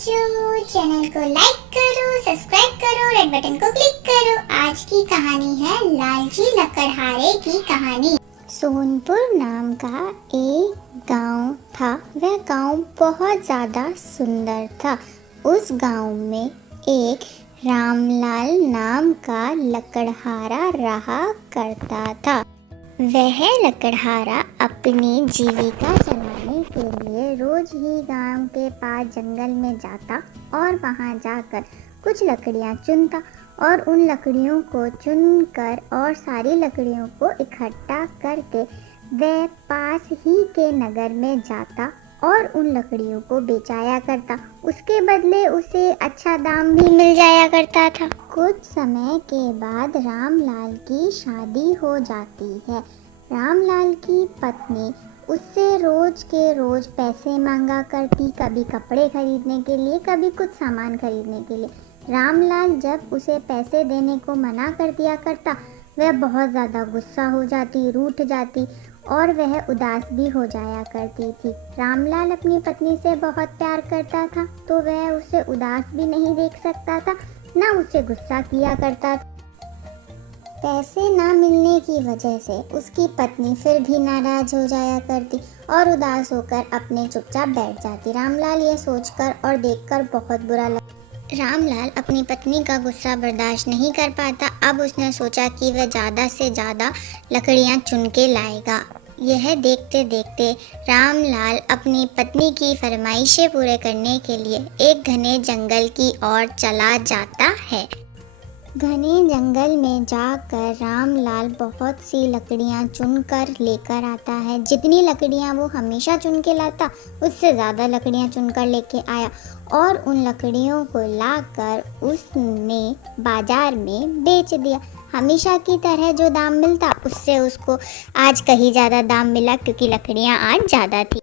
बच्चों, चैनल को लाइक करो, सब्सक्राइब करो, रेड बटन को क्लिक करो। आज की कहानी है लालची लकड़हारे की कहानी। सोनपुर नाम का एक गांव था। वह गांव बहुत ज़्यादा सुंदर था। उस गांव में एक रामलाल नाम का लकड़हारा रहा करता था। वह लकड़हारा अपनी जीविका चलाने के लिए रोज ही गांव के पास जंगल में जाता और वहां जाकर कुछ लकड़ियां चुनता और उन लकड़ियों को चुनकर और सारी लकड़ियों को इकट्ठा करके वह पास ही के नगर में जाता और उन लकड़ियों को बेचाया करता। उसके बदले उसे अच्छा दाम भी मिल जाया करता था। कुछ समय के बाद रामलाल की शादी हो जाती है। रामलाल की पत्नी उससे रोज के रोज पैसे मांगा करती, कभी कपड़े खरीदने के लिए, कभी कुछ सामान खरीदने के लिए। रामलाल जब उसे पैसे देने को मना कर दिया करता, वह बहुत ज़्यादा गुस्सा हो जाती, रूठ जाती और वह उदास भी हो जाया करती थी। रामलाल अपनी पत्नी से बहुत प्यार करता था, तो वह उसे उदास भी नहीं देख सकता था, ना उसे गुस्सा किया करता था। पैसे ना मिलने की वजह से उसकी पत्नी फिर भी नाराज हो जाया करती और उदास होकर अपने चुपचाप बैठ जाती। रामलाल ये सोचकर और देखकर बहुत बुरा लगा। रामलाल अपनी पत्नी का गुस्सा बर्दाश्त नहीं कर पाता। अब उसने सोचा कि वह ज़्यादा से ज़्यादा लकड़ियाँ चुन के लाएगा। यह देखते देखते रामलाल अपनी पत्नी की फरमाइशें पूरे करने के लिए एक घने जंगल की ओर चला जाता है। घने जंगल में जाकर रामलाल बहुत सी लकड़ियां चुनकर लेकर आता है। जितनी लकड़ियां वो हमेशा चुन के लाता, उससे ज़्यादा लकड़ियां चुनकर लेके आया और उन लकड़ियों को लाकर उसने बाजार में बेच दिया। हमेशा की तरह जो दाम मिलता, उससे उसको आज कहीं ज़्यादा दाम मिला क्योंकि लकड़ियां आज ज़्यादा थी।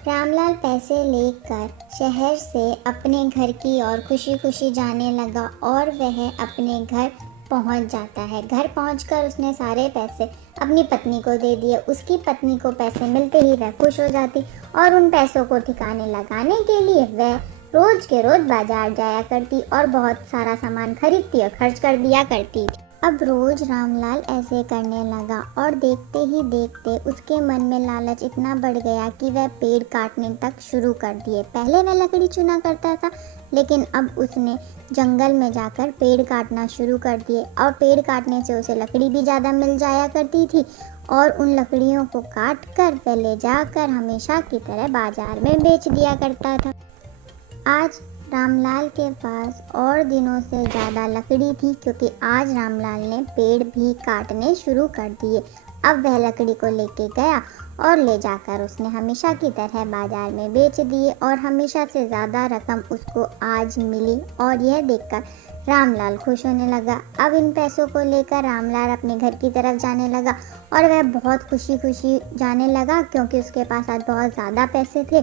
रामलाल पैसे लेकर शहर से अपने घर की ओर खुशी खुशी जाने लगा और वह अपने घर पहुंच जाता है। घर पहुंचकर उसने सारे पैसे अपनी पत्नी को दे दिए। उसकी पत्नी को पैसे मिलते ही वह खुश हो जाती और उन पैसों को ठिकाने लगाने के लिए वह रोज के रोज बाजार जाया करती और बहुत सारा सामान खरीदती और खर्च कर दिया करती थी। अब रोज रामलाल ऐसे करने लगा और देखते ही देखते उसके मन में लालच इतना बढ़ गया कि वह पेड़ काटने तक शुरू कर दिए। पहले वह लकड़ी चुना करता था, लेकिन अब उसने जंगल में जाकर पेड़ काटना शुरू कर दिए और पेड़ काटने से उसे लकड़ी भी ज़्यादा मिल जाया करती थी और उन लकड़ियों को काट कर वह ले जाकर हमेशा की तरह बाजार में बेच दिया करता था। आज रामलाल के पास और दिनों से ज़्यादा लकड़ी थी क्योंकि आज रामलाल ने पेड़ भी काटने शुरू कर दिए। अब वह लकड़ी को लेके गया और ले जाकर उसने हमेशा की तरह बाजार में बेच दिए और हमेशा से ज़्यादा रकम उसको आज मिली और यह देखकर रामलाल खुश होने लगा। अब इन पैसों को लेकर रामलाल अपने घर की तरफ जाने लगा और वह बहुत खुशी खुशी जाने लगा क्योंकि उसके पास आज बहुत ज़्यादा पैसे थे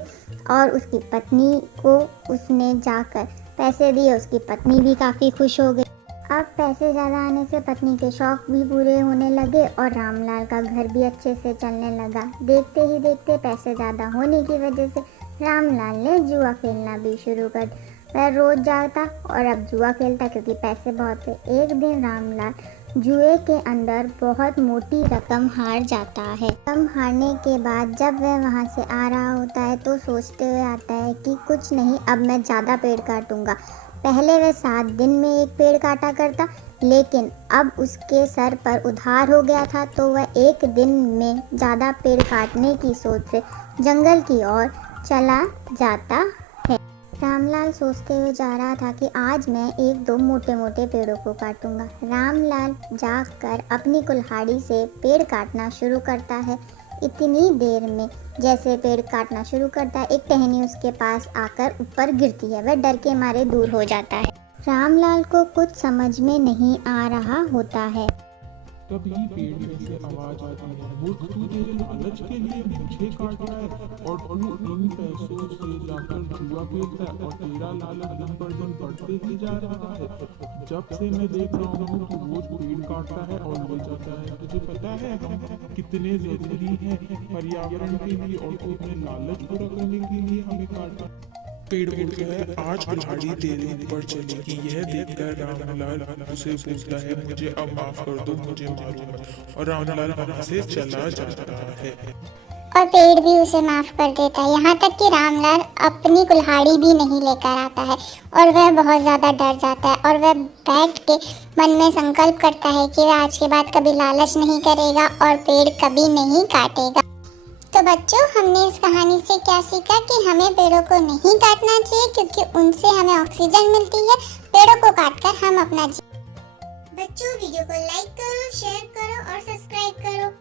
और उसकी पत्नी को उसने जाकर पैसे दिए। उसकी पत्नी भी काफ़ी खुश हो गई। अब पैसे ज़्यादा आने से पत्नी के शौक भी पूरे होने लगे और रामलाल का घर भी अच्छे से चलने लगा। देखते ही देखते पैसे ज़्यादा होने की वजह से रामलाल ने जुआ खेलना भी शुरू कर दिया। वह रोज जाता और अब जुआ खेलता क्योंकि पैसे बहुत थे। एक दिन रामलाल जुए के अंदर बहुत मोटी रकम हार जाता है। रकम हारने के बाद जब वह वहाँ से आ रहा होता है तो सोचते हुए आता है कि कुछ नहीं, अब मैं ज़्यादा पेड़ काटूंगा। पहले वह 7 दिन में एक पेड़ काटा करता, लेकिन अब उसके सर पर उधार हो गया था तो वह एक दिन में ज़्यादा पेड़ काटने की सोच से जंगल की ओर चला जाता है। रामलाल सोचते हुए जा रहा था कि आज मैं 1-2 मोटे मोटे पेड़ों को काटूंगा। रामलाल जाकर अपनी कुल्हाड़ी से पेड़ काटना शुरू करता है। इतनी देर में जैसे पेड़ काटना शुरू करता है, एक टहनी उसके पास आकर ऊपर गिरती है। वह डर के मारे दूर हो जाता है। रामलाल को कुछ समझ में नहीं आ रहा होता है। तभी पेड़ में से आवाज आती है, मूर्ख, तू तेरे लालच के लिए मुझे काट रहा है और तू इन पैसों से जाकर जुआ खेलता है और तेरा लालच दिन पर दिन बढ़ते ही जा रहा है। जब से मैं देख रहा हूँ तू रोज पेड़ काटता है और ले जाता है। तुझे पता है हम कितने जरूरी हैं पर्यावरण के लिए और तू अपने लालच पूरा करने के लिए हमें काटता। पेड़ बोलता है आज कुल्हाड़ी तेरे ऊपर चलेगी। यह देखकर रामलाल उसे पूछता है मुझे अब माफ कर दो, मुझे मारो मत। और रामलाल वहाँ से चला जाता है और पेड़ भी उसे माफ कर देता है, यहाँ तक कि रामलाल अपनी कुल्हाड़ी भी नहीं लेकर आता है और वह बहुत ज़्यादा डर जाता है और वह बैठ के मन में संकल्प करता है कि वह आज के बाद कभी लालच नहीं करेगा और पेड़ कभी नहीं काटेगा। तो बच्चों, हमने इस कहानी से क्या सीखा कि हमें पेड़ों को नहीं काटना चाहिए क्योंकि उनसे हमें ऑक्सीजन मिलती है। पेड़ों को काटकर हम अपना बच्चों, वीडियो को लाइक करो, शेयर करो और सब्सक्राइब करो।